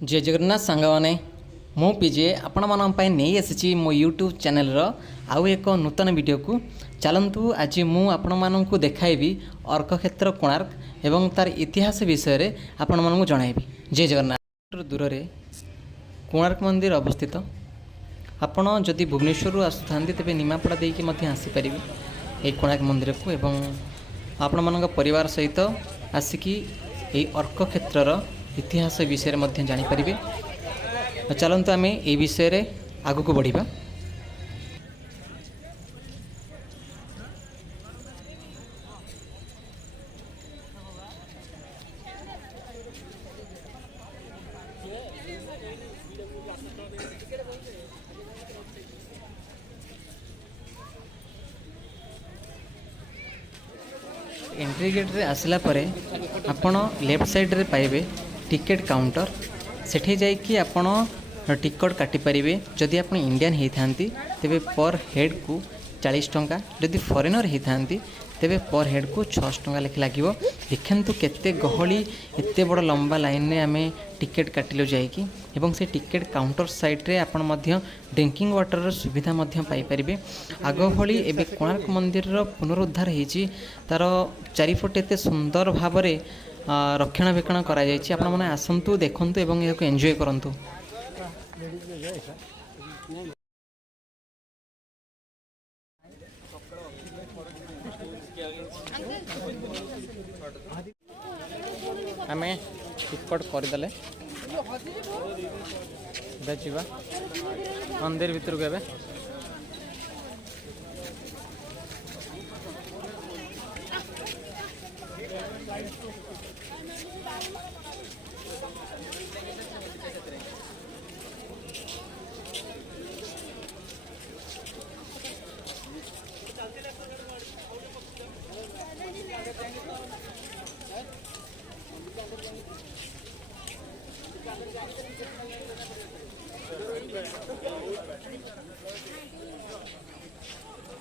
जय जगन्नाथ सांग मैंने मु पीजे आपण मान नहीं आसी मो यूट्यूब चैनल आउ एक नूतन वीडियो को चलतु आज मु आपण मानक देखाइबी अर्क क्षेत्र कोणार्क एवं तार इतिहास विषय रे आपण मानक जणाइबी। जय जगन्नाथ। दूर रे कोणार्क मंदिर अवस्थित। आपण जदि भुवनेश्वर आसुता तेज निमापड़ा देकी मध्य आसीपारे ये कोणार्क मंदिर को एवं आपण मानक परिवार सहित आसिकी ये अर्क क्षेत्रर इतिहास विषय में जानीपारे। चलते आम ये विषय आग को बढ़ा। एंट्री गेट रे आसला परे आपण लेफ्ट साइड रे पाइबे टिकेट काउंटर। सेठी जाइकी आपण टिकट काटी पारिबे। जदि आपण इंडियन होइथांती तेबे पर हेड को 40 टंका, जदि फॉरेनर होइथांती तेबे पर हेड को 600 टंका लेखा लागिवो। देखंतु केते गहली एते बड़ लंबा लाइन रे आमे टिकेट काटिलो जाइकी एवं से टिकेट काउंटर साइड रे आपण मध्य ड्रिंकिंग वाटर र सुविधा मध्य पाई परिबे। आग भली एबे कोणार्क मंदिर र पुनरुद्धार हेची तार चारिफट एते सुंदर भाबरे रक्षणाबेक्षण करा जायछि। आपण माने आसंतु देखंतु एवं एको एन्जॉय करंतु। आमे टिकट करदेले जा मंदिर भीतर को एबे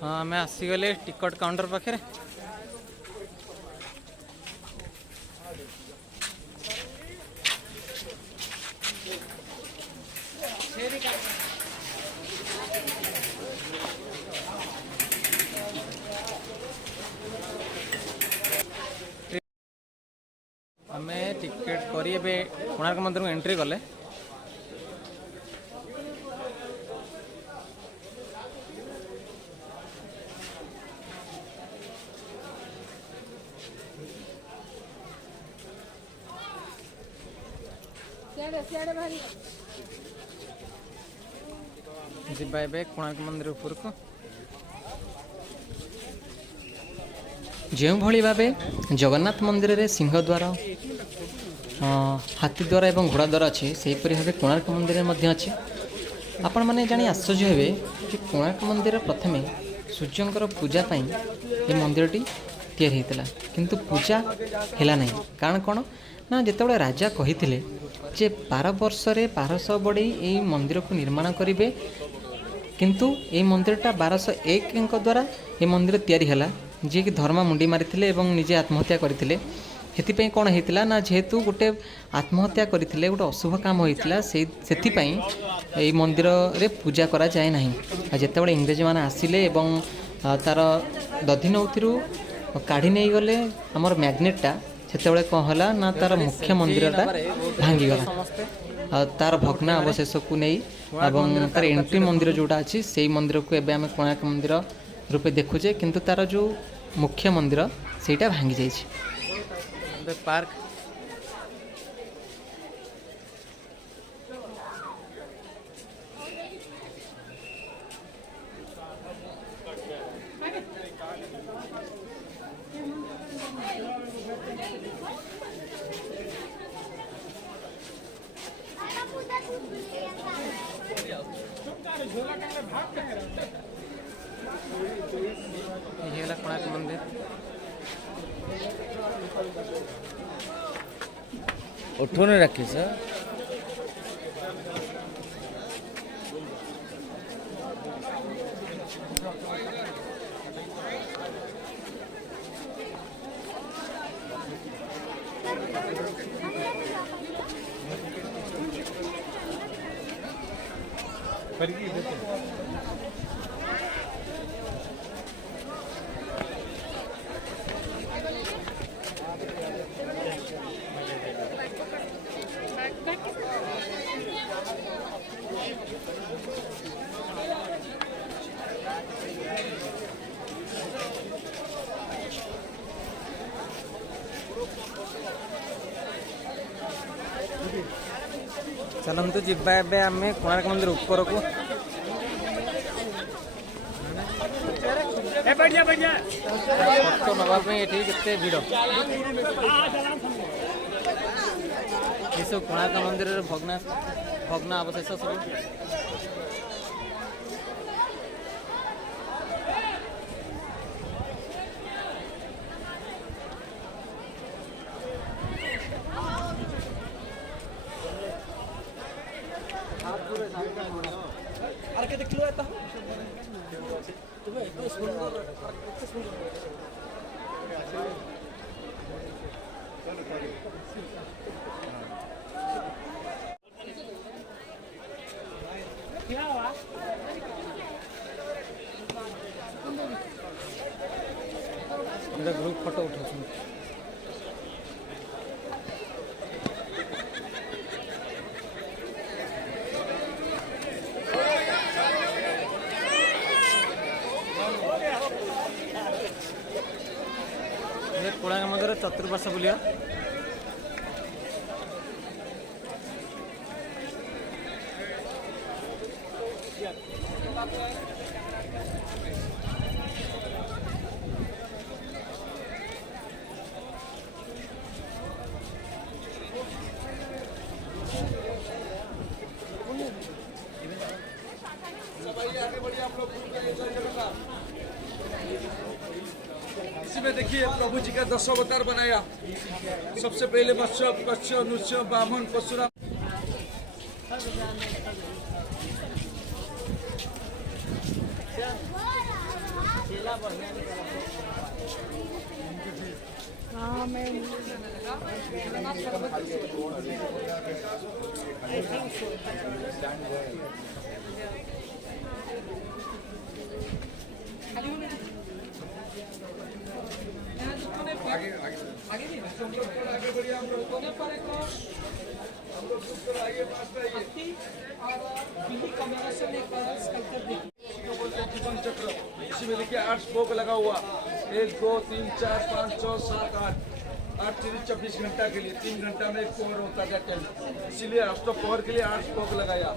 हाँ मैं आसीगले टिकट काउंटर पाखे। आम टिकेट करी कोणार्क मंदिर को एंट्री कले जीवा ए कोणार्क मंदिर ऊपर को जो भली भावे जगन्नाथ मंदिर रे सिंहद्वार हाथी द्वार एवं घोड़ा द्वार अच्छे से भाव कोणार्क मंदिर अच्छे। आपण मैंने जानी आश्चर्य हे कि कोणार्क मंदिर प्रथमे सूर्यंकर पूजा पाई ये मंदिरटी तैयारी होता किंतु पूजा है ना। कारण कौन ना जिते राजा कही जे 12 वर्ष 1200 बड़ी ये मंदिर को निर्माण करेंगे किंतु ये मंदिरटा 1201 द्वारा ये मंदिर तैयारी है जी कि धर्मा मुंडी मारी निजे आत्महत्या करते। हेतिपई कौन होता ना जेहेतु गोटे आत्महत्या करते गोटे अशुभ काम होता से मंदिर रे पूजा करा जाए ना। जिते इंग्रेज मैंने आसिले एवं तार दधि नौथि काढ़ी नहीं गले आमर मैग्नेटा से कौन है ना तार मुख्य मंदिरटा भांगीगला तार भग्ना अवशेष को नहीं एवं तार एंट्री मंदिर जोड़ा अच्छी से मंदिर को एवं आम कोणार्क मंदिर रूपे देखुचे किंतु तार जो मुख्य मंदिर सेटा भांगी जाइए। पार्क ये कोणार्क मंदिर उठोने रखी सर चलतु जीवा एबे आमे कोणार्क मंदिर ऊपर को फोटो नवा ये केते भिड़ ये सब कोणार्क मंदिर भग्न अवशेष सब ग्रुप फोटो उठा कोणार्क मंदिर चतुर्पाश बुलिया इसमें देखिए प्रभु जी का 10 अवतार बनाया। सबसे पहले मत्स्य, कच्छ, नुच्छ, बामन, परशुराम। आगे बढ़िए हम लोग जीवन चक्र इसमें देखिए 8 स्पोक लगा हुआ 1 2 3 4 5 6 7 8 3 24 घंटा के लिए 3 घंटा में एक पहर होता है टाइम, इसीलिए अष्टपहर के लिए 8 स्पोक लगाया।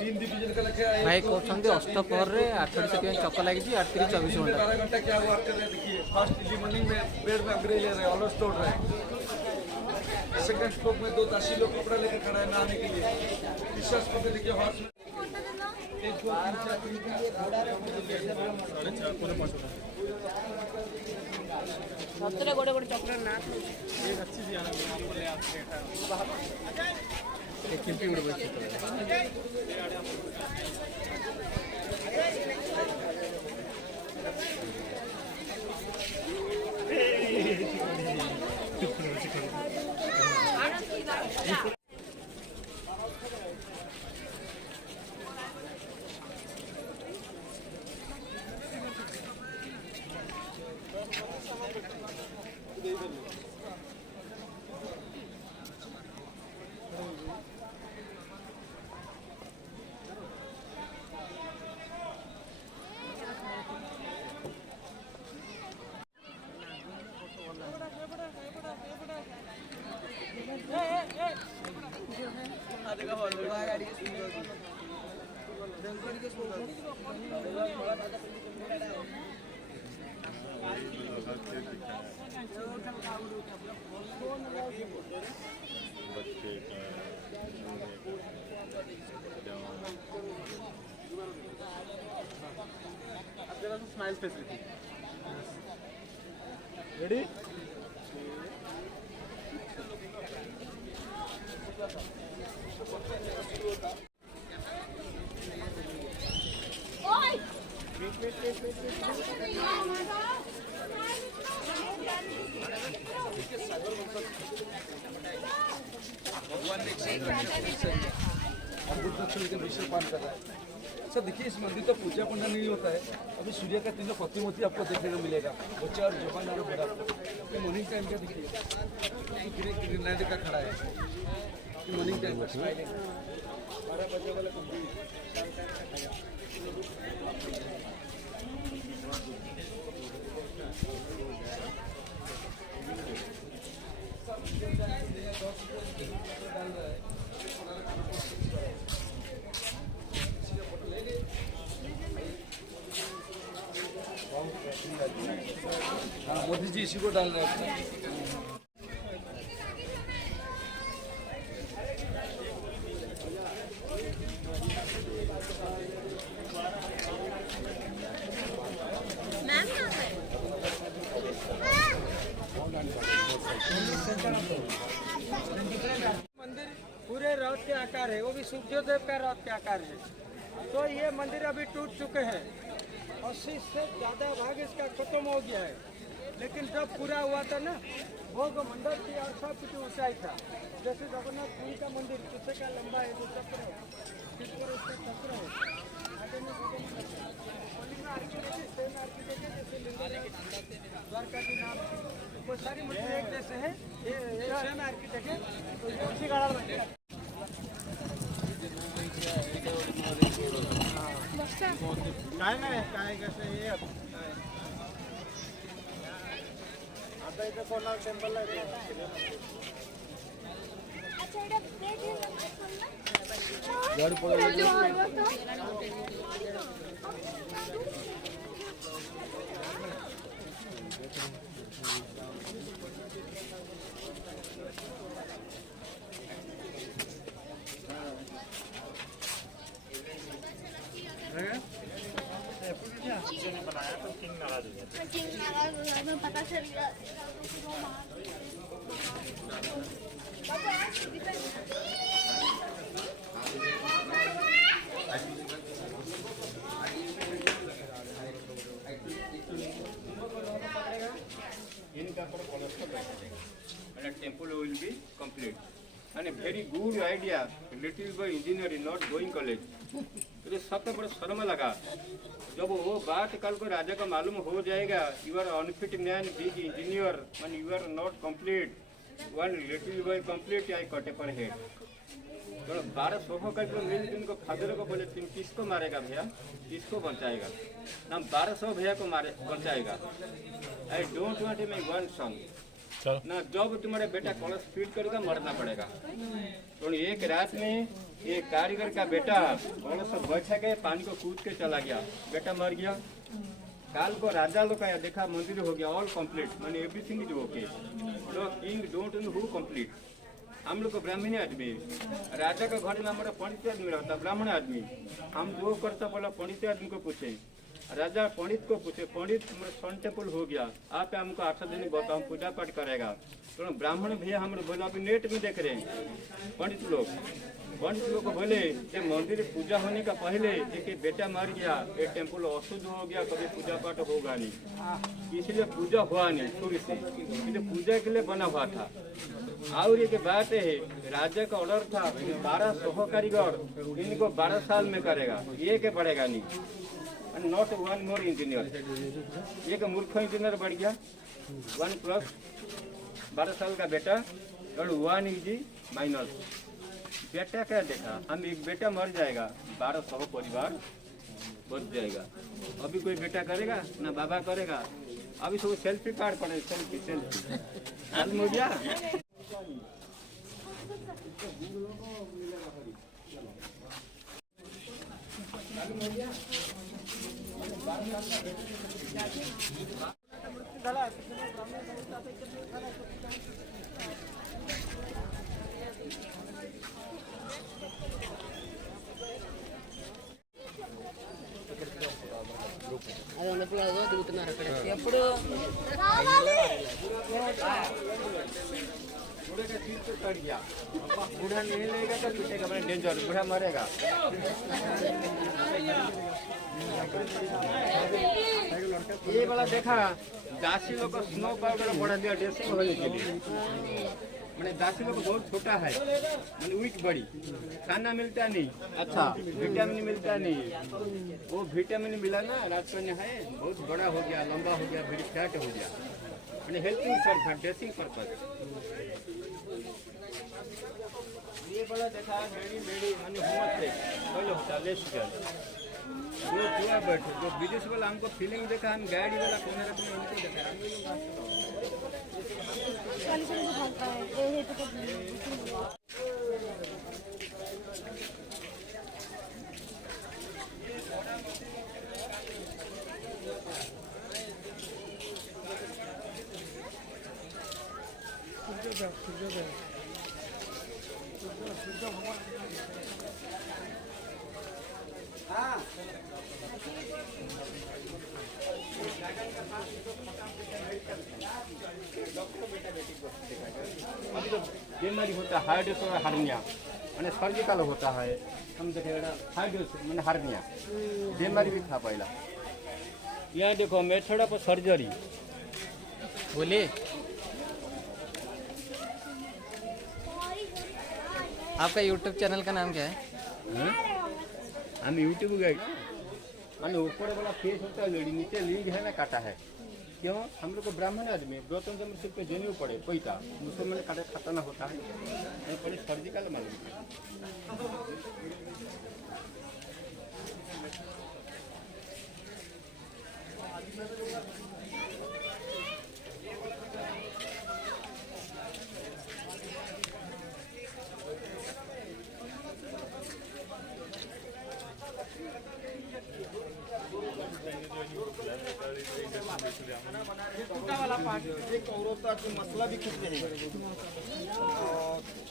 दिन डिवीजन का लगा भाई कहते अष्टपहर रे 8 से चक लगी 8 3 24 घंटा 12 घंटा क्या वर्क कर रहे हैं। देखिए फर्स्ट इर्ली मॉर्निंग में बेड में अंग्रेज ले रहे हैं, ऑलवेज तोड़ रहे हैं। सेकंड स्पोक में 2 दासी लोग कपड़ा लेकर खड़ा है नहाने के लिए। तीसरा स्पोक में देखिए हॉर्स में 1 2 3 4 सतरे गोटे गोटे चक्र ना स्माइल फैसिलिटी रेडी। भगवान ने अमृत छोड़ के विषय पान कर रहा है। सर देखिए इस मंदिर तो पूजा पंडा नहीं होता है, अभी सूर्य का तीनों प्रतिमूर्ति आपको देखने को मिलेगा, बच्चा और जवान और बड़ा। ये मॉर्निंग टाइम का देखिए ग्रीन लाइट का खड़ा है, मॉर्निंग टाइम का 12 बजे वाला कंप्लीट। हाँ मोदी जी इसी को डाल रहे हैं। मंदिर पूरे रथ के आकार है, वो भी सूर्योदेव का रथ के आकार है। तो ये मंदिर अभी टूट चुके हैं, 80 से ज़्यादा भाग इसका खत्म हो गया है। लेकिन जब पूरा हुआ था ना, भोग मंडल की 800 फीट ऊंचाई था। जैसे जगन्नाथ पुरी का मंदिर कितने का लंबा है, जो चक्र है, किस पर उसका चक्र है, आगे में सेम आर्किटेक्चर जैसे द्वारका जी नाम वो सारी मंदिर एक जैसे है, ये सेम आर्किटेक्ट है, तो ये उसी गाड़ा में है। काय कसं हे आता इथं कोणाला टेम्पलला पता चल गया। Temple will be complete. And a very good idea, little boy engineering, not going college. तो सबसे बड़ा शर्म लगा जब वो बात कल को राजा का मालूम हो जाएगा, you are unfit man, big engineer, and you are not complete, one little boy complete, I कटे पर हेड। तो 12 सहकारी को मिल इनको फादर को बोले तुम किसको मारेगा भैया, किसको बचाएगा? हम 1200 भैया को मारे बचाएगा। I don't want my one son ना, जब तुम्हारे बेटा कॉलेज फीड करेगा मरना पड़ेगा। तो एक रात में एक कारीगर का बेटा कॉलेज से बैठा के पानी को कूद के चला गया, बेटा मर गया। काल को राजा लोग आया, देखा मंदिर हो गया ऑल कंप्लीट, माने एवरीथिंग इज ओके। तो king don't know who complete. हम लोग को ब्राह्मणी आदमी, राजा का घर में हमारा पंडित आदमी रहता, ब्राह्मण आदमी। हम जो करता बोला पंडित आदमी को पूछे, राजा पंडित को पूछे, पंडित हमारा सन टेम्पल हो गया, आप हमको 8 दिन बताओ पूजा पाठ करेगा। तो ब्राह्मण भैया हम बोला, अभी नेट में देख रहे हैं पंडित लोग को बोले ये मंदिर पूजा होने का पहले एक बेटा मर गया, ये टेम्पल अशुद्ध हो गया, कभी पूजा पाठ होगा नहीं, इसलिए पूजा हुआ नहीं शुरू से, इसलिए पूजा के लिए बना हुआ था। और एक बात है, राजा का ऑर्डर था 12 सहकारीगर इनको 12 साल में करेगा, ये के बढ़ेगा नहीं, नॉट वन मोर इंजीनियर। एक मूर्ख इंजीनियर बढ़ गया, 1 प्लस 12 साल का बेटा और 1 इजी माइनस। बेटा क्या देखा, हम एक बेटा मर जाएगा, 1200 परिवार बच जाएगा। अभी कोई बेटा करेगा ना बाबा करेगा, अभी सब सेल्फी कार्ड पड़े, सेल्फी आदमी हो गया। అది ఉన్నప్పుడు అదో దిగుతున్నారు అక్కడ ఎప్పుడు बूढ़े का सिर पे चढ़ गया, बूढ़ा नहीं लेगा तो पीटेगा, मैंने डेंजर, बूढ़ा मरेगा। ये वाला देखा, दासी लोग को स्नो पाउडर बढ़ा दिया ड्रेसिंग होने के लिए। मैंने दासी लोग बहुत छोटा है, मैंने वीक बड़ी, खाना मिलता नहीं, अच्छा विटामिन मिलता नहीं, वो विटामिन मिला ना रात को है, बहुत बड़ा हो गया, लंबा हो गया, फिर फैट हो गया, मैंने हेल्थिंग पर्पज, ड्रेसिंग पर्पज। ये बड़ा देखा मेरी मेरी मैंने हिम्मत से पहले होता ले शुगर जो पूरा बैठे जो विदेश वाला हमको फीलिंग देखा, हम गाड़ी वाला कौन रखने उनको देखा। चालीस रुपये भागता है ये तो अभी तो बीमारी होता है हार्ट और हार्निया मैंने सर्जिकल होता है, हम देखेगा हार्ट मैंने हार्निया बीमारी भी था पहला। यहाँ देखो मेथड ऑफ सर्जरी बोलिए, आपका यूट्यूब चैनल का नाम क्या है? हम यूट्यूब गए मैंने ऊपर वाला फेस होता है लेडी, नीचे लीग है ना काटा है, क्यों हम लोग को ब्राह्मण आदमी गौतम जब सिर्फ जेन्यू पड़े कोई था मुझसे मैंने काटे खतना होता है, बड़ी सर्जिकल मालूम। एक औरत का जो मसला भी खुद नहीं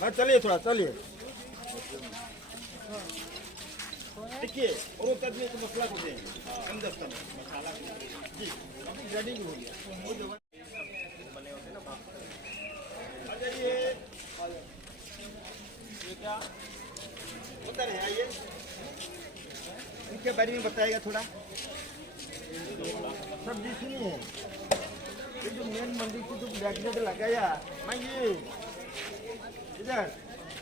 हाँ चलिए थोड़ा चलिए देखिए औरत आदमी का मसला खुद हम दस्ता मसाला जी रेडी हो गया वो जो बने होते ना आ जाइए ये क्या होता है आइए इनके बारे में बताएगा थोड़ा सब्जी सुनिए ये जो मेन मंदिर की जो मैग्नेट लगाया मैं ये इधर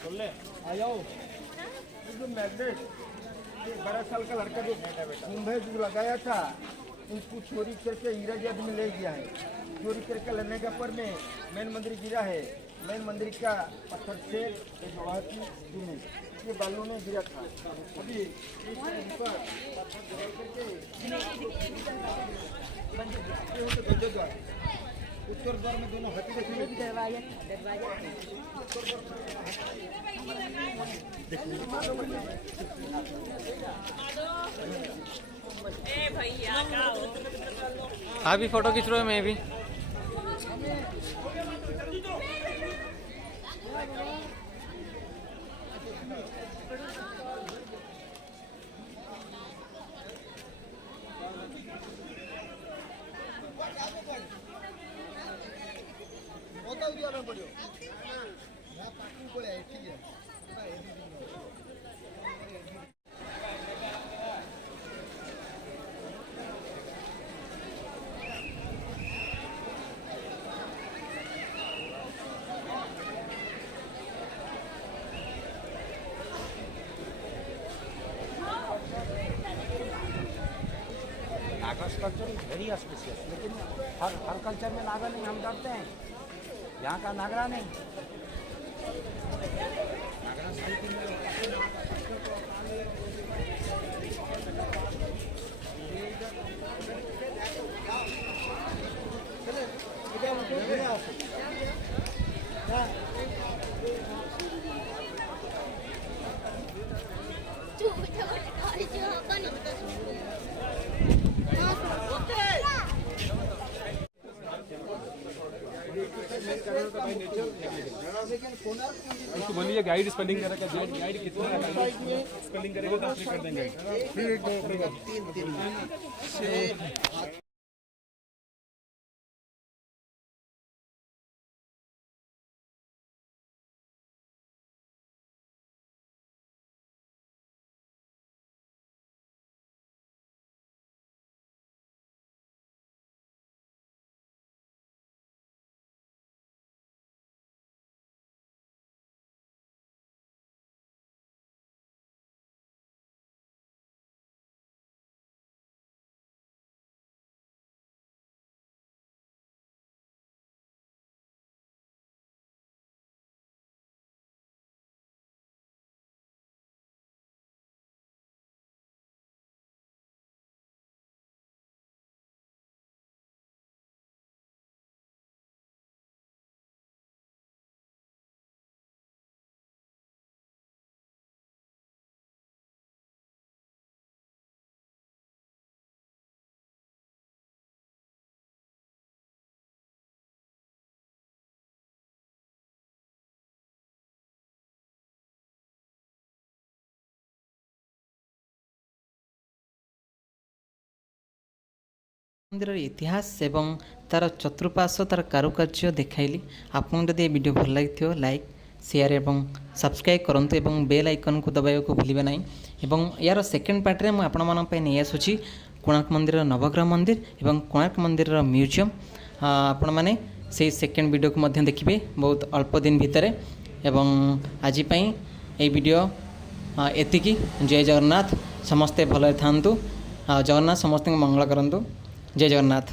बोल ले आ जाओ ये जो मैग्नेट ये 12 साल का लड़का जो मुंबई जो लगाया था उसको चोरी करके ईराज आदमी ले गया है, चोरी करके लेने का पर में मेन मंदिर गिरा है, मेन मंदिर का पत्थर से ये जोड़ा थी ये बालू में गिरा था, अभी इसके ऊपर पत्थर जोड़ करके उत्तर द्वार में दोनों हाथी देखिए आप भी फोटो खींच रहे हो, मैं भी। Nagas culture is very auspicious, लेकिन हर कल्चर में नागा नहीं, हम डरते हैं, यहाँ का नागरा नहीं। नागरा उसको बोलिए गाइड स्पेलिंग करेगा, गाइड कितना स्पेलिंग करेगा तो आप कर देंगे। मंदिर इतिहास एवं तार चतुर्पार्श्व तार कारुकार्य देखाइली। आपको जदि ये वीडियो भल लगी लाइक शेयर एवं सब्सक्राइब करंतु एवं बेल आइकन को दबाइबा को भूलिबे नहीं। एवं यार सेकेंड पार्ट रे आपण मानन पे नहीं आसुची कोणार्क मंदिर नवग्रह मंदिर एवं कोणार्क मंदिर म्यूजियम। आपण माने से सेकेंड वीडियो को मध्य देखिए बहुत अल्प दिन भितर। एवं आज पई ए वीडियो एतिकी। जय जगन्नाथ, समस्ते भल थांतु। जगन्नाथ समस्त मंगल करंतु। जय जगन्नाथ।